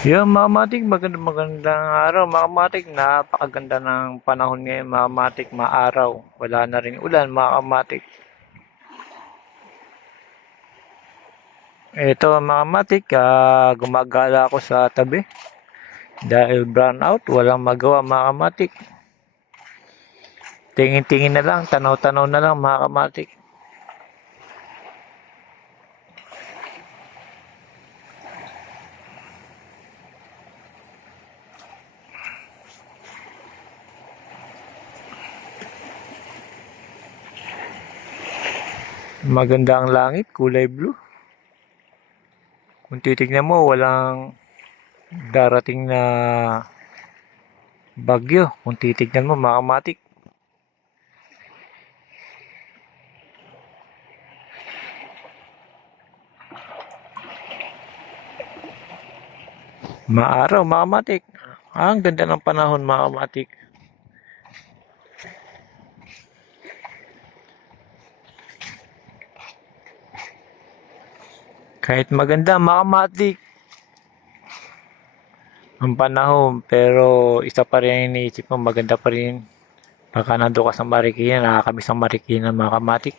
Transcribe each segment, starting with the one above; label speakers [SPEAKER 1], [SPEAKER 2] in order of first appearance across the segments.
[SPEAKER 1] Yung mga matik, maganda magandang araw. Mga matik, napakaganda ng panahon ngayon. Mga matik, maaraw. Wala na rin ulan, mga matik. Ito mga matik, ah, gumagala ako sa tabi. Dahil brown walang magawa mga matik. Tingin-tingin na lang, tanaw-tanaw na lang mga kamatik. Maganda ang langit, kulay blue. Kung titignan mo, walang darating na bagyo. Kung titignan mo, makamatik. Maaraw, makamatik. Ah, ang ganda ng panahon, makamatik. Kahit maganda, makamatik ang panahon. Pero isa pa rin iniisip ko, maganda pa rin. Baka nando ka sa Marikina, nakakamiss ang Marikina, mga kamatik.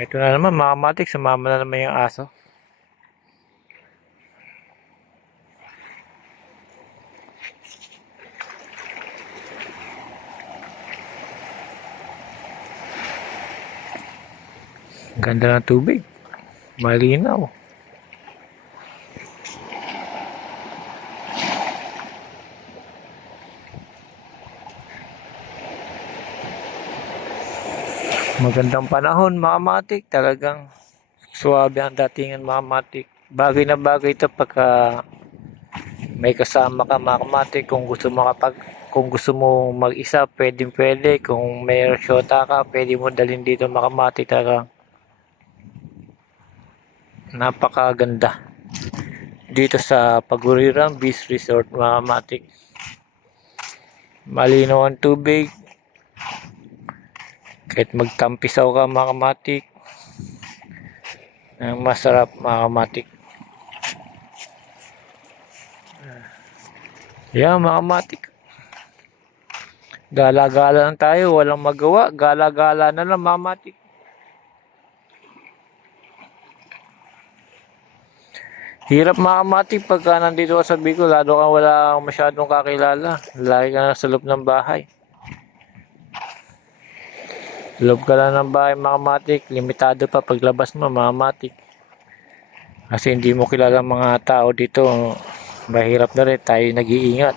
[SPEAKER 1] Ito na naman, mga kamatik, sumama na naman yung aso. Ganda ng tubig. Malinaw. Magandang panahon, mga matik. Talagang suwabe ang datingan, mga matik. Bagay na bagay ito pagka may kasama ka, mga matik. Kung gusto mo kapag kung gusto mo mag-isa, pwedeng pwede. Kung may shota ka, pwede mo dalhin dito, mga matik. Talagang napakaganda. Dito sa Paguriran Beach Resort mga matik malinaw ang tubig. Kahit magtampisaw ka mga matik masarap mga matik yan mga matik gala-gala tayo walang magawa. Gala-gala na lang mga Hirap makamati pagka nandito ka sa Bicol, lalo kang wala masyadong kakilala. Lagi ka na sa loob ng bahay. Loob ka lang ng bahay, makamatik. Limitado pa paglabas mo, makamatik. Kasi hindi mo kilala mga tao dito. Mahirap na rin, tayo nag-iingat.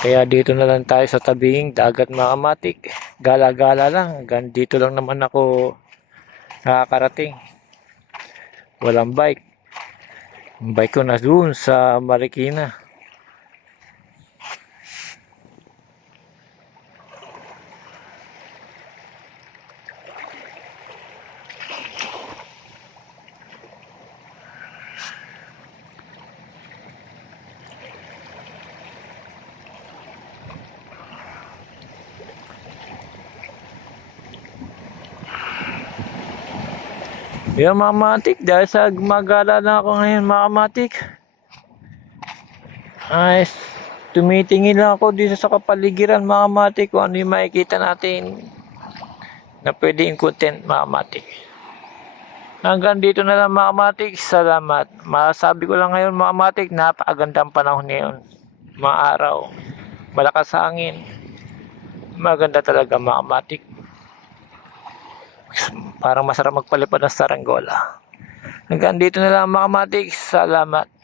[SPEAKER 1] Kaya dito na lang tayo sa tabing dagat makamatik. Gala-gala lang. Dito lang naman ako nakakarating walang bike. Ang bike ko na doon sa Marikina. Yan mga matik, dahil sa gumagala na ako ngayon mga matik. Ay, tumitingin lang ako dito sa kapaligiran mga matik kung ano yung makikita natin na pwedeng content mga matik. Hanggang dito na lang mga matik, salamat. Masabi ko lang ngayon mga matik, napakagandang panahon ngayon. Mga araw, malakas sa hangin. Maganda talaga mga matik parang masarap magpalipad ng saranggola. Hanggang dito na lang mga matik. Salamat.